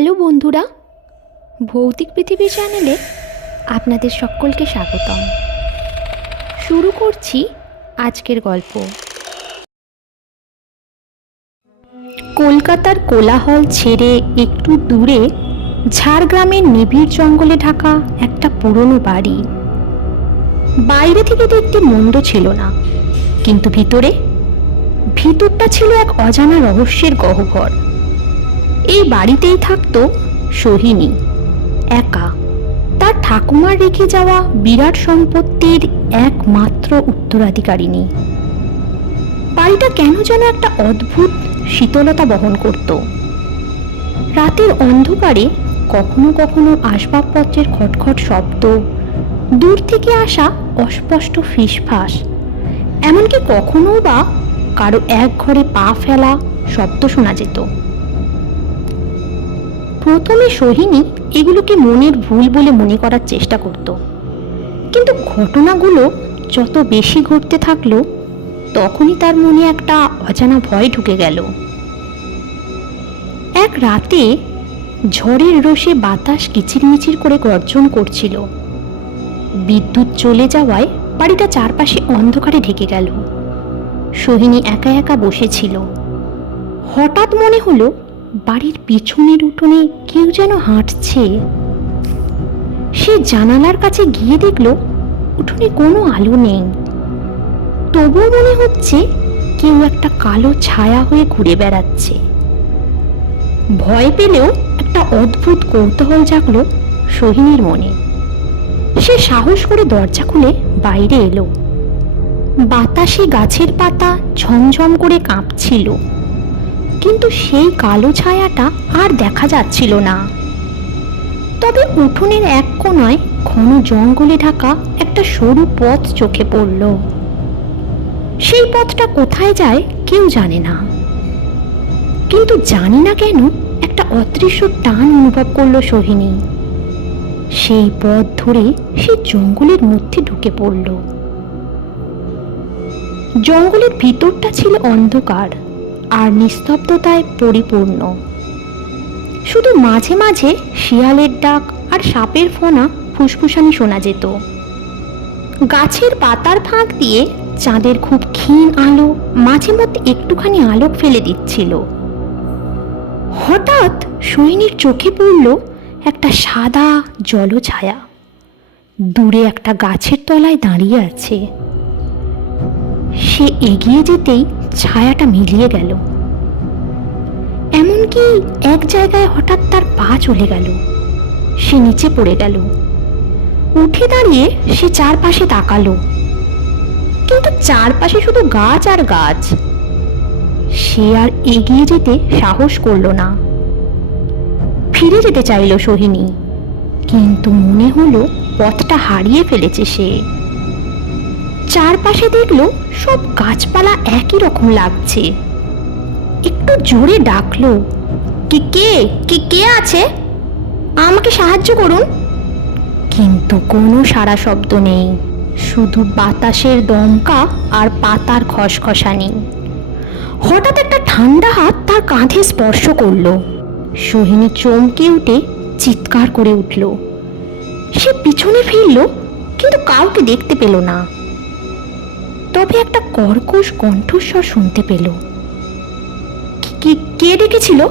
Hello বন্ধুরা, ভৌতিক পৃথিবী চ্যানেলে আপনাদের সকলকে স্বাগতম। শুরু করছি আজকের গল্প। কলকাতার কোলাহল ছেড়ে একটু দূরে ঝাড়গ্রামের নিবিড় জঙ্গলে ঢাকা একটা পুরনো বাড়ি। বাইরে থেকে দেখতে মন্দ ছিল না, কিন্তু ভিতরে ভিতরটা ছিল এক অজানা রহস্যের গহ্বর। এই বাড়িতেই থাকতো সোহিনী। একা। তার ঠাকুমার রেখে যাওয়া বিরাট সম্পত্তির একমাত্র উত্তরাধিকারিণী। বাড়িটা কেন যেন একটা অদ্ভুত শীতলতা বহন করত। রাতের অন্ধকারে কখনো কখনো আসবাবপত্রের খটখট শব্দ, দূর থেকে আসা অস্পষ্ট ফিসফাস, এমনকি কখনো বা কারও এক ঘরে পা ফেলা শব্দ শোনা যেত। প্রথমে সোহিনী এগুলোকে মনের ভুল বলে মনে করার চেষ্টা করত। কিন্তু ঘটনাগুলো যত বেশি ঘটতে থাকল, তখনই তার মনে একটা অজানা ভয় ঢুকে গেল। এক রাতে ঝড়ের রোষে বাতাস কিচিরমিচির করে গর্জন করছিল। বিদ্যুৎ চলে যাওয়ায় বাড়িটা চারপাশে অন্ধকারে ঢেকে গেল। সোহিনী একা একা বসেছিল। হঠাৎ মনে হলো বাড়ির পিছনের উঠোনে কেউ যেন হাঁটছে। সে জানালার কাছে গিয়ে দেখল, উঠোনে কোনো আলো নেই। তবুও মনে হচ্ছে কেউ একটা কালো ছায়া হয়ে ঘুরে বেড়াচ্ছে। ভয় পেলেও একটা অদ্ভুত কৌতূহল জাগলো সোহিনীর মনে। সে সাহস করে দরজা খুলে বাইরে এলো। বাতাসে গাছের পাতা ঝমঝম করে কাঁপছিল। কিন্তু সেই কালো ছায়াটা আর দেখা যাচ্ছিল না। তবে উঠোনের এক কোনায় ঘন জঙ্গলে ঢাকা একটা সরু পথ চোখে পড়ল। সেই পথটা কোথায় যায় কেউ জানে না। কিন্তু জানি না কেন একটা অদৃশ্য টান অনুভব করল সোহিনী। সেই পথ ধরে সে জঙ্গলের মধ্যে ঢুকে পড়ল। জঙ্গলের ভিতরটা ছিল অন্ধকার। আর নিস্তব্ধতায় পরিপূর্ণ। শুধু মাঝে মাঝে শিয়ালের ডাক আর সাপের ফোনা ফুসফুসানি শোনা যেত। গাছের পাতার ফাঁক দিয়ে চাঁদের খুব ক্ষীণ আলো মাঝে মধ্যে একটুখানি আলোক ফেলে দিচ্ছিল। হঠাৎ সৈনির চোখে পড়ল একটা সাদা জলছায়া দূরে একটা গাছের তলায় দাঁড়িয়ে আছে। সে এগিয়ে যেতেই ছায়াটা মিলিয়ে গেল। এমনকি এক জায়গায় হঠাৎ তার পা চলে গেল। সে নিচে পড়ে গেল। উঠে দাঁড়িয়ে সে চারপাশে তাকালো। কিন্তু চারপাশে শুধু গাছ আর গাছ। সে আর এগিয়ে যেতে সাহস করল না। ফিরে যেতে চাইল সোহিনী। কিন্তু মনে হলো পথটা হারিয়ে ফেলেছে সে। চারপাশে দেখল সব গাছপালা একই রকম লাগছে। একটু জোরে ডাকলো, কে কে? কে কে আছে? আমাকে সাহায্য করুন। কিন্তু কোনো সারা শব্দ নেই, শুধু বাতাসের দমকা আর পাতার খসখসানি। হঠাৎ একটা ঠান্ডা হাত তার কাঁধে স্পর্শ করল। সোহিনী চমকে উঠে চিৎকার করে উঠল। সে পিছনে ফিরল, কিন্তু কাউকে দেখতে পেল না। তবে একটা কর্কশ কণ্ঠস্বর শুনতে পেল। কি- ডেকেছিল?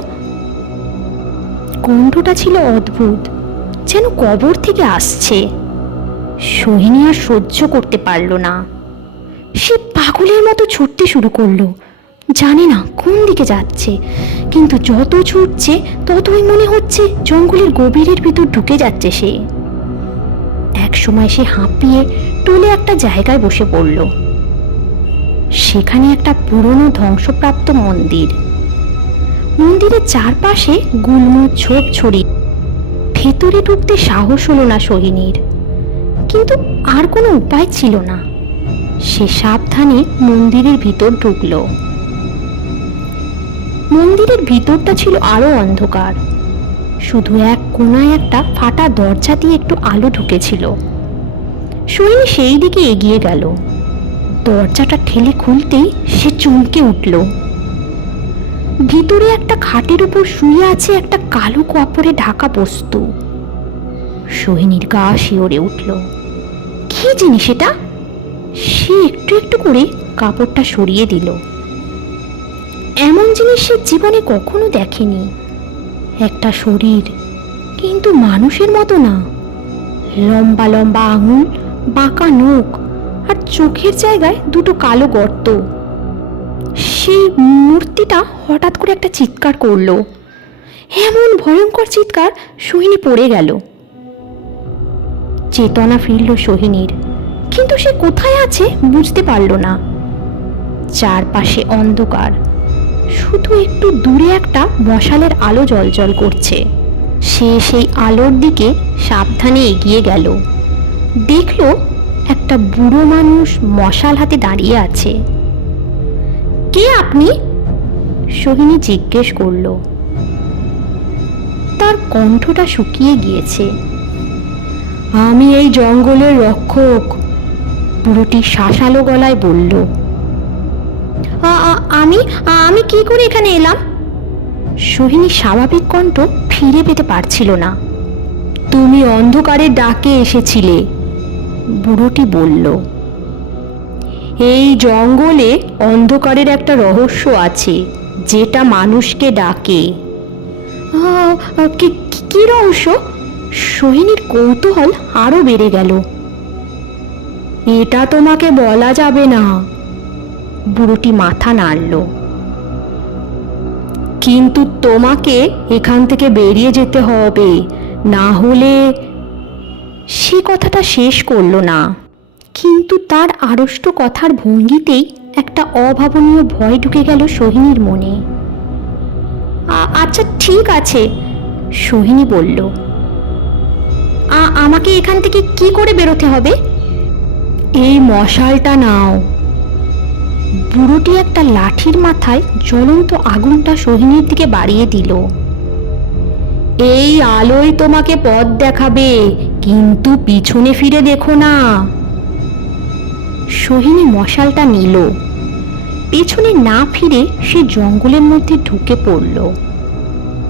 কণ্ঠটা ছিল অদ্ভুত, যেন কবর থেকে আসছে। সোহিনী আর সহ্য করতে পারল না। সে পাগলের মতো ছুটতে শুরু করল। জানে না কোন দিকে যাচ্ছে, কিন্তু যত ছুটছে, ততই মনে হচ্ছে জঙ্গলের গভীরের ভিতর ঢুকে যাচ্ছে সে। এক সময় সে হাঁপিয়ে টলে একটা জায়গায় বসে পড়ল। সেখানে একটা পুরনো ধ্বংসপ্রাপ্ত মন্দির। মন্দিরের চারপাশে গুল্ম ছোপ ছড়ি ভেতরে ঢুকতে সাহস হলো না সোহিনীর। কিন্তু আর কোনো উপায় ছিল না। সে সাবধানে মন্দিরের ভিতর ঢুকল। মন্দিরের ভিতরটা ছিল আরও অন্ধকার। শুধু এক কোনায় একটা ফাটা দরজা দিয়ে একটু আলো ঢুকেছিল। সোহিনী সেই দিকে এগিয়ে গেল। দরজাটা ঠেলে খুলতেই সে চমকে উঠল। ভিতরে একটা খাটের উপর শুয়ে আছে একটা কালো কাপড়ে ঢাকা বস্তু। সোহিনীর গা শিওরে উঠল। কি জিনিস এটা? সে একটু একটু করে কাপড়টা সরিয়ে দিল। এমন জিনিস সে জীবনে কখনো দেখেনি। একটা শরীর, কিন্তু মানুষের মতো না। লম্বা লম্বা আঙুল, বাঁকা নখ আর চোখের জায়গায় দুটো কালো গর্ত। সেই মূর্তিটা হঠাৎ করে একটা চিৎকার করল। এমন ভয়ঙ্কর চিৎকার সোহিনী পড়ে গেল। চেতনা ফিরল সোহিনীর, কিন্তু সে কোথায় আছে বুঝতে পারল না। চারপাশে অন্ধকার, শুধু একটু দূরে একটা মশালের আলো জলজল করছে। সে সেই আলোর দিকে সাবধানে এগিয়ে গেল। দেখল একটা বুড়ো মানুষ মশাল হাতে দাঁড়িয়ে আছে। কে আপনি? সোহিনী জিজ্ঞেস করল। তার কণ্ঠটা শুকিয়ে গিয়েছে। আমি এই জঙ্গলের রক্ষক, বুড়োটি শাসালো গলায় বলল। "আ- আ- আমি আমি কি করে এখানে এলাম? সোহিনী স্বাভাবিক কণ্ঠ ফিরে পেতে পারছিল না। তুমি অন্ধকারের ডাকে এসেছিলে। বুড়োটি বলল, এই জঙ্গলে অন্ধকারের একটা রহস্য আছে, যেটা মানুষকে ডাকে। কি রহস্য? সোহিনীর কৌতূহল আরও বেড়ে গেল। এটা তোমাকে বলা যাবে না। বুড়োটি মাথা নাড়ল। কিন্তু তোমাকে এখান থেকে বেরিয়ে যেতে হবে, না হলে সে কথাটা শেষ করল না। কিন্তু তার আড়ষ্ট কথার ভঙ্গিতেই একটা অভাবনীয় ভয় ঢুকে গেল সোহিনীর মনে। আচ্ছা ঠিক আছে, সোহিনী বলল। "আ- আমাকে এখান থেকে কি করে বেরোতে হবে? এই মশালটা নাও। বুড়োটি একটা লাঠির মাথায় জ্বলন্ত আগুনটা সোহিনীর দিকে বাড়িয়ে দিল। এই আলোয় তোমাকে পথ দেখাবে। কিন্তু পিছনে ফিরে দেখো না। সোহিনী মশালটা নিল। পেছনে না ফিরে সে জঙ্গলের মধ্যে ঢুকে পড়ল।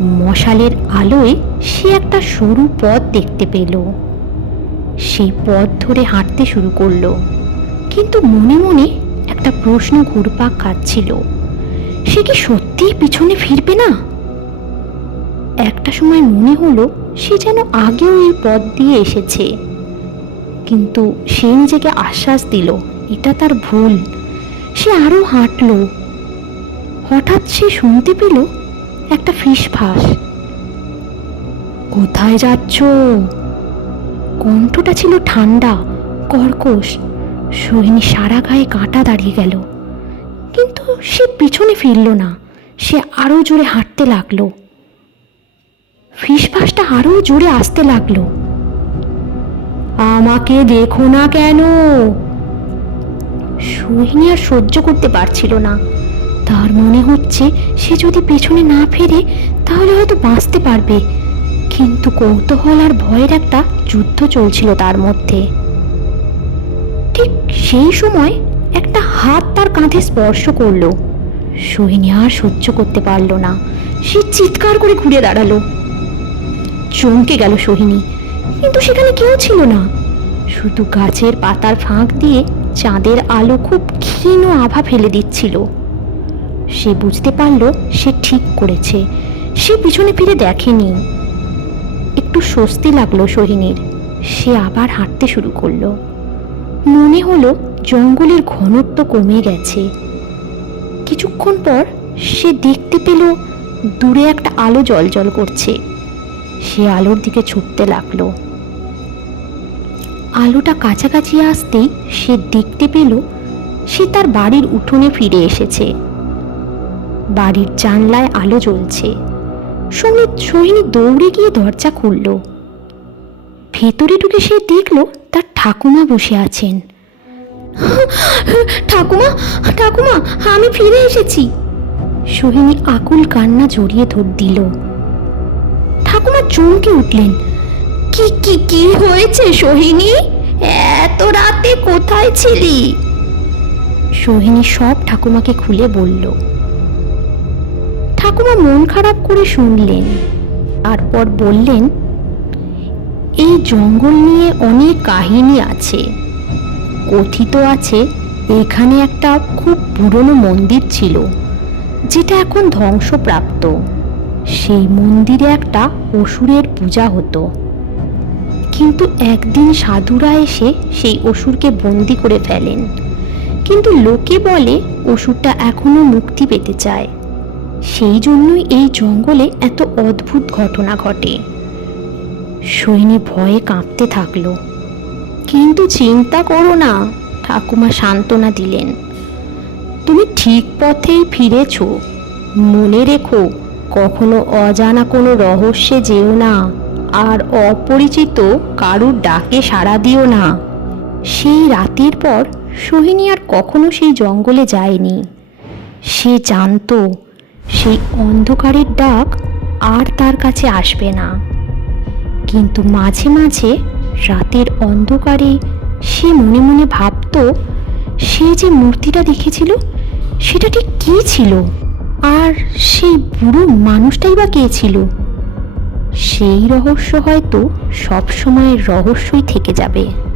মশালের আলোয় সে একটা সরু পথ দেখতে পেল। সেই পথ ধরে হাঁটতে শুরু করল। কিন্তু মনে মনে একটা প্রশ্ন ঘুরপাক খাচ্ছিল। সে কি সত্যিই পিছনে ফিরবে না? একটা সময় মনে হলো সে যেন আগেও এই পথ দিয়ে এসেছে। কিন্তু সে নিজেকে আশ্বাস দিল, এটা তার ভুল। সে আরও হাঁটল। হঠাৎ সে শুনতে পেল একটা ফিসফাস কোথায় যাচ্ছ? কণ্ঠটা ছিল ঠান্ডা, কর্কশ। সোহিনী সারা গায়ে কাঁটা দাঁড়িয়ে গেল। কিন্তু সে পিছনে ফিরল না, সে আরও জোরে হাঁটতে লাগল। ফিসফাসটা আরও জোরে আসতে লাগল। আমাকে দেখো না কেন? সোহিনী আর সহ্য করতে পারছিল না। তার মনে হচ্ছে সে যদি পেছনে না ফেরে, তাহলে হয়তো বাঁচতে পারবে। কিন্তু কৌতূহল আর ভয়ের একটা যুদ্ধ চলছিল তার মধ্যে। ঠিক সেই সময় একটা হাত তার কাঁধে স্পর্শ করল। সোহিনী আর সহ্য করতে পারল না। সে চিৎকার করে ঘুরে দাঁড়াল। চমকে গেল সোহিনী। কিন্তু সেখানে কেউ ছিল না। শুধু গাছের পাতার ফাঁক দিয়ে চাঁদের আলো খুব ক্ষীণ আভা ফেলে দিচ্ছিল। সে বুঝতে পারল সে ঠিক করেছে। সে পিছনে ফিরে দেখেনি। একটু স্বস্তি লাগল সোহিনীর। সে আবার হাঁটতে শুরু করল। মনে হলো জঙ্গলের ঘনত্ব কমে গেছে। কিছুক্ষণ পর সে দেখতে পেল দূরে একটা আলো জলজল করছে। সে আলোর দিকে ছুটতে লাগল। আলোটা কাছাকাছি আসতেই সে দেখতে পেল সে তার বাড়ির উঠোনে ফিরে এসেছে। বাড়ির জানলায় আলো জ্বলছে। সঙ্গে সোহিনী দৌড়ে গিয়ে দরজা খুলল। ভেতরে ঢুকে সে দেখল তার ঠাকুমা বসে আছেন। ঠাকুমা ঠাকুমা আমি ফিরে এসেছি। সোহিনী আকুল কান্না জড়িয়ে ধর দিল। ঠাকুমা চমকে উঠলেন। কি কি কি হয়েছে সোহিনী? এত রাতে কোথায় ছিলি? সোহিনী সব ঠাকুমাকে খুলে বলল। ঠাকুমা মন খারাপ করে শুনলেন, তারপর বললেন, এই জঙ্গল নিয়ে অনেক কাহিনী আছে। কথিত আছে, এখানে একটা খুব পুরনো মন্দির ছিল, যেটা এখন ধ্বংসপ্রাপ্ত। সেই মন্দিরে একটা অসুরের পূজা হতো। কিন্তু একদিন সাধুরা এসে সেই অসুরকে বন্দি করে ফেলেন। কিন্তু লোকে বলে অসুরটা এখনও মুক্তি পেতে চায়। সেই জন্যই এই জঙ্গলে এত অদ্ভুত ঘটনা ঘটে। সৈনী ভয়ে কাঁপতে থাকল। কিন্তু চিন্তা করো না, ঠাকুমা সান্ত্বনা দিলেন। তুমি ঠিক পথেই ফিরেছ। মনে রেখো কখনো অজানা কোনো রহস্যে যেও না, আর অপরিচিত কারুর ডাকে সাড়া দিও না। সেই রাতের পর সোহিনী আর কখনো সেই জঙ্গলে যায়নি। সে জানতো, সেই অন্ধকারের ডাক আর তার কাছে আসবে না। কিন্তু মাঝে মাঝে রাতের অন্ধকারে সে মনে মনে ভাবতো, সে যে মূর্তিটা দেখেছিল, সেটা ঠিক কী ছিল? আর সেই বুড়ো মানুষটাই বা কে ছিল? সেই রহস্য হয়তো সবসময়ের রহস্যই থেকে যাবে।